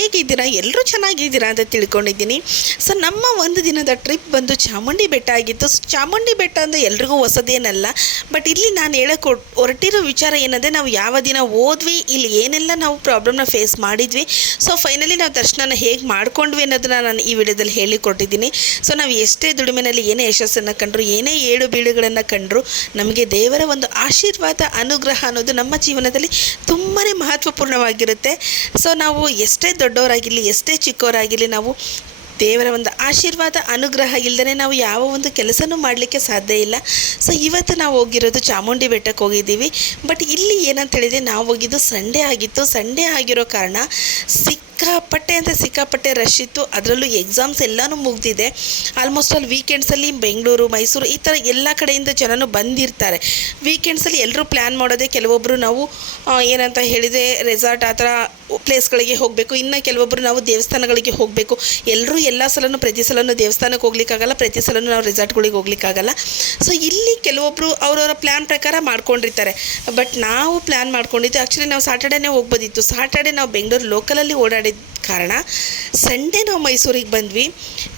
ಹೇಗಿದ್ದೀರಾ? ಎಲ್ಲರೂ ಚೆನ್ನಾಗಿದ್ದೀರಾ ಅಂತ ತಿಳ್ಕೊಂಡಿದ್ದೀನಿ. ಸೊ ನಮ್ಮ ಒಂದು ದಿನದ ಟ್ರಿಪ್ ಬಂದು ಚಾಮುಂಡಿ ಬೆಟ್ಟ ಆಗಿತ್ತು. ಚಾಮುಂಡಿ ಬೆಟ್ಟ ಅಂದರೆ ಎಲ್ರಿಗೂ ಹೊಸದೇನಲ್ಲ. ಬಟ್ ಇಲ್ಲಿ ನಾನು ಹೇಳಕ್ಕೆ ಹೊರ್- ಹೊರಟಿರೋ ವಿಚಾರ ಏನಂದರೆ ನಾವು ಯಾವ ದಿನ ಹೋದ್ವಿ, ಇಲ್ಲಿ ಏನೆಲ್ಲ ನಾವು ಪ್ರಾಬ್ಲಮ್ನ ಫೇಸ್ ಮಾಡಿದ್ವಿ. ಸೊ ಫೈನಲಿ ನಾವು ದರ್ಶನನ ಹೇಗೆ ಮಾಡ್ಕೊಂಡ್ವಿ ಅನ್ನೋದನ್ನ ನಾನು ಈ ವಿಡಿಯೋದಲ್ಲಿ ಹೇಳಿಕೊಟ್ಟಿದ್ದೀನಿ. ಸೊ ನಾವು ಎಷ್ಟೇ ದುಡಿಮೆನಲ್ಲಿ ಏನೇ ಯಶಸ್ಸನ್ನು ಕಂಡರು, ಏನೇ ಏಳು ಬೀಳುಗಳನ್ನು ಕಂಡರು, ನಮಗೆ ದೇವರ ಒಂದು ಆಶೀರ್ವಾದ, ಅನುಗ್ರಹ ಅನ್ನೋದು ನಮ್ಮ ಜೀವನದಲ್ಲಿ ತುಂಬಾ ಮಹತ್ವಪೂರ್ಣವಾಗಿರುತ್ತೆ. ಸೊ ನಾವು ಎಷ್ಟೇ ದೊಡ್ಡವರಾಗಿರಲಿ, ಎಷ್ಟೇ ಚಿಕ್ಕವರಾಗಿರಲಿ, ನಾವು ದೇವರ ಒಂದು ಆಶೀರ್ವಾದ, ಅನುಗ್ರಹ ಇಲ್ಲದೇ ನಾವು ಯಾವ ಒಂದು ಕೆಲಸನೂ ಮಾಡಲಿಕ್ಕೆ ಸಾಧ್ಯ ಇಲ್ಲ. ಸೊ ಇವತ್ತು ನಾವು ಹೋಗಿರೋದು ಚಾಮುಂಡಿ ಬೆಟ್ಟಕ್ಕೆ ಹೋಗಿದ್ದೀವಿ. ಬಟ್ ಇಲ್ಲಿ ಏನಂತ ಹೇಳಿದರೆ, ನಾವು ಹೋಗಿದ್ದು ಸಂಡೇ ಆಗಿತ್ತು. ಸಂಡೇ ಆಗಿರೋ ಕಾರಣ ಸಿಕ್ಕಾಪಟ್ಟೆ ಅಂತ ಸಿಕ್ಕಾಪಟ್ಟೆ ರಶ್ ಇತ್ತು. ಅದರಲ್ಲೂ ಎಕ್ಸಾಮ್ಸ್ ಎಲ್ಲನೂ ಮುಗ್ದಿದೆ. ಆಲ್ಮೋಸ್ಟ್ ಆಲ್ ವೀಕೆಂಡ್ಸಲ್ಲಿ ಬೆಂಗಳೂರು, ಮೈಸೂರು ಈ ಥರ ಎಲ್ಲ ಕಡೆಯಿಂದ ಜನನು ಬಂದಿರ್ತಾರೆ. ವೀಕೆಂಡ್ಸಲ್ಲಿ ಎಲ್ಲರೂ ಪ್ಲ್ಯಾನ್ ಮಾಡೋದೇ ಕೆಲವೊಬ್ಬರು ನಾವು ಏನಂತ ಹೇಳಿದರೆ ರೆಸಾರ್ಟ್ ಆ ಥರ ಪ್ಲೇಸ್ಗಳಿಗೆ ಹೋಗಬೇಕು. ಇನ್ನು ಕೆಲವೊಬ್ಬರು ನಾವು ದೇವಸ್ಥಾನಗಳಿಗೆ ಹೋಗಬೇಕು. ಎಲ್ಲರೂ ಎಲ್ಲ ಸಲನೂ ಪ್ರತಿ ಸಲನೂ ದೇವಸ್ಥಾನಕ್ಕೆ ಹೋಗ್ಲಿಕ್ಕಾಗಲ್ಲ, ಪ್ರತಿ ಸಲನೂ ನಾವು ರೆಸಾರ್ಟ್ಗಳಿಗೆ ಹೋಗ್ಲಿಕ್ಕಾಗಲ್ಲ. ಸೊ ಇಲ್ಲಿ ಕೆಲವೊಬ್ಬರು ಅವರವರ ಪ್ಲ್ಯಾನ್ ಪ್ರಕಾರ ಮಾಡ್ಕೊಂಡಿರ್ತಾರೆ. ಬಟ್ ನಾವು ಪ್ಲ್ಯಾನ್ ಮಾಡ್ಕೊಂಡಿದ್ದು ಆ್ಯಕ್ಚುಲಿ ನಾವು ಸಾಟರ್ಡೇನೇ ಹೋಗ್ಬೋದಿತ್ತು. ಸಾಟರ್ಡೇ ನಾವು ಬೆಂಗಳೂರು ಲೋಕಲಲ್ಲಿ ಓಡಾಡಿದ ಕಾರಣ ಸಂಡೇ ನಾವು ಮೈಸೂರಿಗೆ ಬಂದ್ವಿ.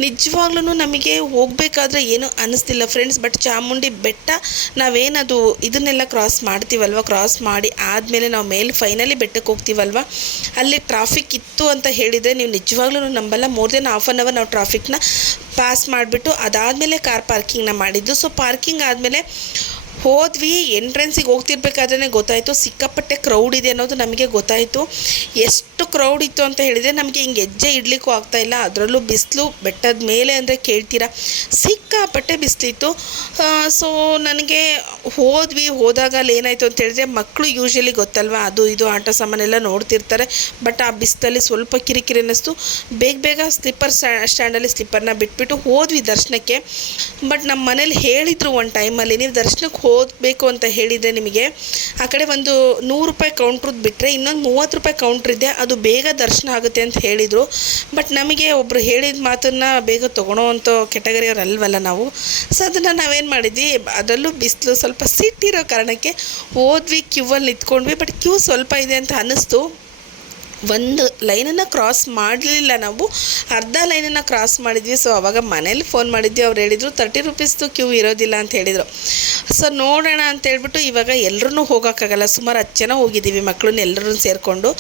ನಿಜವಾಗ್ಲೂ ನಮಗೆ ಹೋಗಬೇಕಾದ್ರೆ ಏನೂ ಅನ್ನಿಸ್ತಿಲ್ಲ ಫ್ರೆಂಡ್ಸ್ ಬಟ್ ಚಾಮುಂಡಿ ಬೆಟ್ಟ ನಾವೇನದು ಇದನ್ನೆಲ್ಲ ಕ್ರಾಸ್ ಮಾಡ್ತೀವಲ್ವ? ಕ್ರಾಸ್ ಮಾಡಿ ಆದಮೇಲೆ ನಾವು ಮೇಲೆ ಫೈನಲಿ ಬೆಟ್ಟಕ್ಕೆ ಹೋಗ್ತೀವಲ್ವ? ಅಲ್ಲಿ ಟ್ರಾಫಿಕ್ ಇತ್ತು ಅಂತ ಹೇಳಿದರೆ ನೀವು ನಿಜವಾಗ್ಲೂ ನಂಬಲ್ಲ. More then half an hour ನಾವು ಟ್ರಾಫಿಕ್ನ ಪಾಸ್ ಮಾಡಿಬಿಟ್ಟು ಅದಾದಮೇಲೆ ಕಾರ್ ಪಾರ್ಕಿಂಗ್ನ ಮಾಡಿದ್ದು. ಸೊ ಪಾರ್ಕಿಂಗ್ ಆದಮೇಲೆ ಹೋದ್ವಿ ಎಂಟ್ರೆನ್ಸಿಗೆ ಹೋಗ್ತಿರ್ಬೇಕಾದ್ರೆ ಗೊತ್ತಾಯಿತು, ಸಿಕ್ಕಾಪಟ್ಟೆ ಕ್ರೌಡ್ ಇದೆ ಅನ್ನೋದು ನಮಗೆ ಗೊತ್ತಾಯಿತು. ಎಷ್ಟು ಕ್ರೌಡ್ ಇತ್ತು ಅಂತ ಹೇಳಿದರೆ ನಮಗೆ ಹಿಂಗೆ ಹೆಜ್ಜೆ ಇಡ್ಲಿಕ್ಕೂ ಆಗ್ತಾಯಿಲ್ಲ ಅದರಲ್ಲೂ ಬಿಸಿಲು ಬೆಟ್ಟದ ಮೇಲೆ ಅಂದರೆ ಕೇಳ್ತೀರಾ? ಸಿಕ್ಕಾಪಟ್ಟೆ ಬಿಸಿಲಿತ್ತು. ಸೊ ನನಗೆ ಹೋದ್ವಿ, ಹೋದಾಗ ಅಲ್ಲಿ ಏನಾಯಿತು ಅಂತ ಹೇಳಿದ್ರೆ ಮಕ್ಕಳು ಯೂಶ್ವಲಿ ಗೊತ್ತಲ್ವಾ, ಅದು ಇದು ಆಟ ಸಾಮಾನೆಲ್ಲ ನೋಡ್ತಿರ್ತಾರೆ. ಬಟ್ ಆ ಬಿಸಿಲಲ್ಲಿ ಸ್ವಲ್ಪ ಕಿರಿಕಿರಿ ಅನ್ನಿಸ್ತು. ಬೇಗ ಬೇಗ ಸ್ಲಿಪ್ಪರ್ ಸ್ಟ್ಯಾಂಡಲ್ಲಿ ಸ್ಲಿಪ್ಪರ್ನ ಬಿಟ್ಬಿಟ್ಟು ಹೋದ್ವಿ ದರ್ಶನಕ್ಕೆ. ಬಟ್ ನಮ್ಮ ಮನೇಲಿ ಹೇಳಿದರು ಒಂದು ಟೈಮಲ್ಲಿ ನೀವು ದರ್ಶನಕ್ಕೆ ಹೋಗಬೇಕು ಅಂತ ಹೇಳಿದರೆ ನಿಮಗೆ ಆ ಕಡೆ ಒಂದು ನೂರು ರೂಪಾಯಿ ಕೌಂಟ್ರದ್ದು ಬಿಟ್ಟರೆ ಇನ್ನೊಂದು ಮೂವತ್ತು ರೂಪಾಯಿ ಕೌಂಟ್ರ್ ಇದೆ, ಅದು ಬೇಗ ದರ್ಶನ ಆಗುತ್ತೆ ಅಂತ ಹೇಳಿದರು. ಬಟ್ ನಮಗೆ ಒಬ್ಬರು ಹೇಳಿದ ಮಾತನ್ನು ಬೇಗ ತೊಗೊಳೋ ಅಂಥ ಕೆಟಗರಿಯವ್ರು ಅಲ್ವಲ್ಲ ನಾವು. ಸೊ ಅದನ್ನು ನಾವೇನು ಮಾಡಿದ್ವಿ, ಅದರಲ್ಲೂ ಬಿಸಿಲು ಸ್ವಲ್ಪ ಸಿಟ್ಟಿರೋ ಕಾರಣಕ್ಕೆ ಹೋದ್ವಿ ಕ್ಯೂವಲ್ಲಿ ನಿಂತ್ಕೊಂಡ್ವಿ ಬಟ್ ಕ್ಯೂ ಸ್ವಲ್ಪ ಇದೆ ಅಂತ ಅನ್ನಿಸ್ತು. ಒಂದು ಲೈನನ್ನು ಕ್ರಾಸ್ ಮಾಡಲಿಲ್ಲ ನಾವು. ಅರ್ಧ ಲೈನನ್ನು ಕ್ರಾಸ್ ಮಾಡಿದ್ವಿ. ಸೊ ಅವಾಗ ಮನೇಲಿ ಫೋನ್ ಮಾಡಿದ್ವಿ. ಅವ್ರು ಹೇಳಿದರು ತರ್ಟಿ ರುಪೀಸ್ದು ಕ್ಯೂ ಇರೋದಿಲ್ಲ ಅಂತ ಹೇಳಿದರು. ಸೊ ನೋಡೋಣ ಅಂತ ಹೇಳ್ಬಿಟ್ಟು ಇವಾಗ ಎಲ್ಲರೂ ಹೋಗೋಕ್ಕಾಗಲ್ಲ. ಸುಮಾರು ಹತ್ತು ಜನ ಹೋಗಿದ್ದೀವಿ ಮಕ್ಕಳನ್ನ ಎಲ್ಲರೂ ಸೇರಿಕೊಂಡು.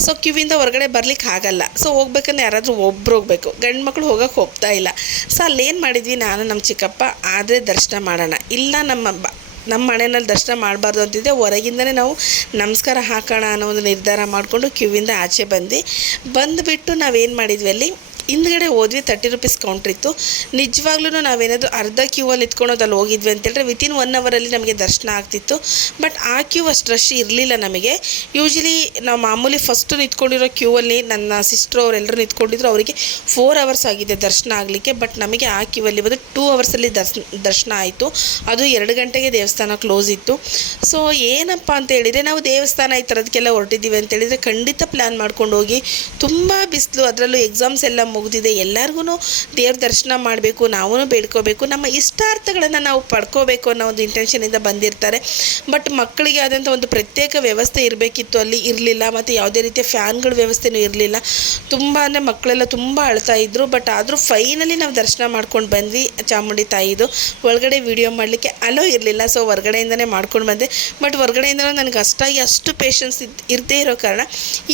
ಸೊ ಕ್ಯೂವಿಂದ ಹೊರಗಡೆ ಬರಲಿಕ್ಕೆ ಆಗಲ್ಲ. ಸೊ ಹೋಗ್ಬೇಕಂದ್ರೆ ಯಾರಾದರೂ ಒಬ್ಬರು ಹೋಗಬೇಕು. ಗಂಡು ಮಕ್ಕಳು ಹೋಗೋಕ್ಕೆ ಹೋಗ್ತಾ ಇಲ್ಲ. ಸೊ ಅಲ್ಲೇನು ಮಾಡಿದ್ವಿ ನಾನು ನಮ್ಮ ಚಿಕ್ಕಪ್ಪ. ಆದರೆ ದರ್ಶನ ಮಾಡೋಣ. ಇಲ್ಲ ನಮ್ಮ ನಮ್ಮ ಮನೆಯಲ್ಲಿ ದರ್ಶನ ಮಾಡಬಾರ್ದು ಅಂತಿದ್ದೆ. ಹೊರಗಿಂದನೇ ನಾವು ನಮಸ್ಕಾರ ಹಾಕೋಣ ಅನ್ನೋ ಒಂದು ನಿರ್ಧಾರ ಮಾಡಿಕೊಂಡು ಕ್ಯೂವಿಂದ ಆಚೆ ಬಂದು ಬಂದುಬಿಟ್ಟು ನಾವೇನು ಮಾಡಿದ್ವಿ ಅಲ್ಲಿ? ಹಿಂದ್ಗಡೆ ಹೋದ್ವಿ ತರ್ಟಿ ರುಪೀಸ್ ಕೌಂಟ್ರ್ ಇತ್ತು. ನಿಜವಾಗ್ಲೂ ನಾವೇನಾದರೂ ಅರ್ಧ ಕ್ಯೂವಲ್ಲಿ ಅಲ್ಲಿ ಅಲ್ಲಿ ಹೋಗಿದ್ವಿ ಅಂತೇಳಿದ್ರೆ ವಿತಿನ್ ಒನ್ ಅವರಲ್ಲಿ ನಮಗೆ ದರ್ಶನ ಆಗ್ತಿತ್ತು. ಬಟ್ ಆ ಕ್ಯೂ ಅಷ್ಟು ರಶ್ ಇರಲಿಲ್ಲ ನಮಗೆ. ಯೂಶಲಿ ನಾವು ಮಾಮೂಲಿ ಫಸ್ಟು ನಿಂತ್ಕೊಂಡಿರೋ ಕ್ಯೂವಲ್ಲಿ ನನ್ನ ಸಿಸ್ಟ್ರು ಅವರೆಲ್ಲರೂ ನಿಂತ್ಕೊಂಡಿದ್ರು, ಅವರಿಗೆ ಫೋರ್ ಅವರ್ಸ್ ಆಗಿದೆ ದರ್ಶನ ಆಗಲಿಕ್ಕೆ. ಬಟ್ ನಮಗೆ ಆ ಕ್ಯೂ ಅಲ್ಲಿ ಬಂದು ಟೂ ಅವರ್ಸಲ್ಲಿ ದರ್ಶನ ದರ್ಶನ ಆಯಿತು. ಅದು ಎರಡು ಗಂಟೆಗೆ ದೇವಸ್ಥಾನ ಕ್ಲೋಸ್ ಇತ್ತು. ಸೊ ಏನಪ್ಪ ಅಂತ ಹೇಳಿದರೆ ನಾವು ದೇವಸ್ಥಾನ ಈ ಥರದಕ್ಕೆಲ್ಲ ಹೊರಟಿದ್ದೀವಿ ಅಂತ ಹೇಳಿದರೆ ಖಂಡಿತ ಪ್ಲ್ಯಾನ್ ಮಾಡ್ಕೊಂಡು ಹೋಗಿ. ತುಂಬ ಬಿಸಿಲು, ಅದರಲ್ಲೂ ಎಕ್ಸಾಮ್ಸ್ ಎಲ್ಲ ಮುಗಿದಿದೆ ಎಲ್ಲರಿಗೂ ದೇವ್ರ ದರ್ಶನ ಮಾಡಬೇಕು ನಾವೂ ಬೇಡ್ಕೋಬೇಕು. ನಮ್ಮ ಇಷ್ಟಾರ್ಥಗಳನ್ನು ನಾವು ಪಡ್ಕೋಬೇಕು ಅನ್ನೋ ಒಂದು ಇಂಟೆನ್ಷನಿಂದ ಬಂದಿರ್ತಾರೆ. ಬಟ್ ಮಕ್ಕಳಿಗೆ ಆದಂಥ ಒಂದು ಪ್ರತ್ಯೇಕ ವ್ಯವಸ್ಥೆ ಇರಬೇಕಿತ್ತು ಅಲ್ಲಿ ಇರಲಿಲ್ಲ. ಮತ್ತು ಯಾವುದೇ ರೀತಿಯ ಫ್ಯಾನ್ಗಳ ವ್ಯವಸ್ಥೆನೂ ಇರಲಿಲ್ಲ. ತುಂಬ ಅಂದರೆ ಮಕ್ಕಳೆಲ್ಲ ತುಂಬ ಅಳ್ತಾ ಇದ್ದರು ಬಟ್ ಆದರೂ ಫೈನಲಿ ನಾವು ದರ್ಶನ ಮಾಡ್ಕೊಂಡು ಬಂದ್ವಿ. ಚಾಮುಂಡಿ ತಾಯಿದು. ಒಳಗಡೆ ವಿಡಿಯೋ ಮಾಡಲಿಕ್ಕೆ ಅಲೋ ಇರಲಿಲ್ಲ. ಸೊ ಹೊರಗಡೆಯಿಂದನೇ ಮಾಡ್ಕೊಂಡು ಬಂದೆ. ಬಟ್ ಹೊರಗಡೆಯಿಂದ ನನಗೆ ಅಷ್ಟಾಗಿ ಅಷ್ಟು ಪೇಷನ್ಸ್ ಇರದೇ ಇರೋ ಕಾರಣ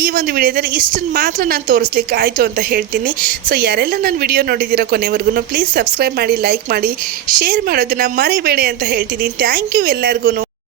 ಈ ಒಂದು ವಿಡಿಯೋದಲ್ಲಿ ಇಷ್ಟನ್ನು ಮಾತ್ರ ನಾನು ತೋರಿಸ್ಲಿಕ್ಕೆ ಆಯಿತು ಅಂತ ಹೇಳ್ತೀನಿ. ಸೊ ಯಾರೆಲ್ಲ ನನ್ನ ವಿಡಿಯೋ ನೋಡಿದ್ದೀರೋ ಕೊನೆವರೆಗೂ ಪ್ಲೀಸ್ ಸಬ್ಸ್ಕ್ರೈಬ್ ಮಾಡಿ ಲೈಕ್ ಮಾಡಿ ಶೇರ್ ಮಾಡೋದನ್ನು ಮರಿಬೇಡಿ ಅಂತ ಹೇಳ್ತೀನಿ. ಥ್ಯಾಂಕ್ ಯು ಎಲ್ಲರಿಗೂ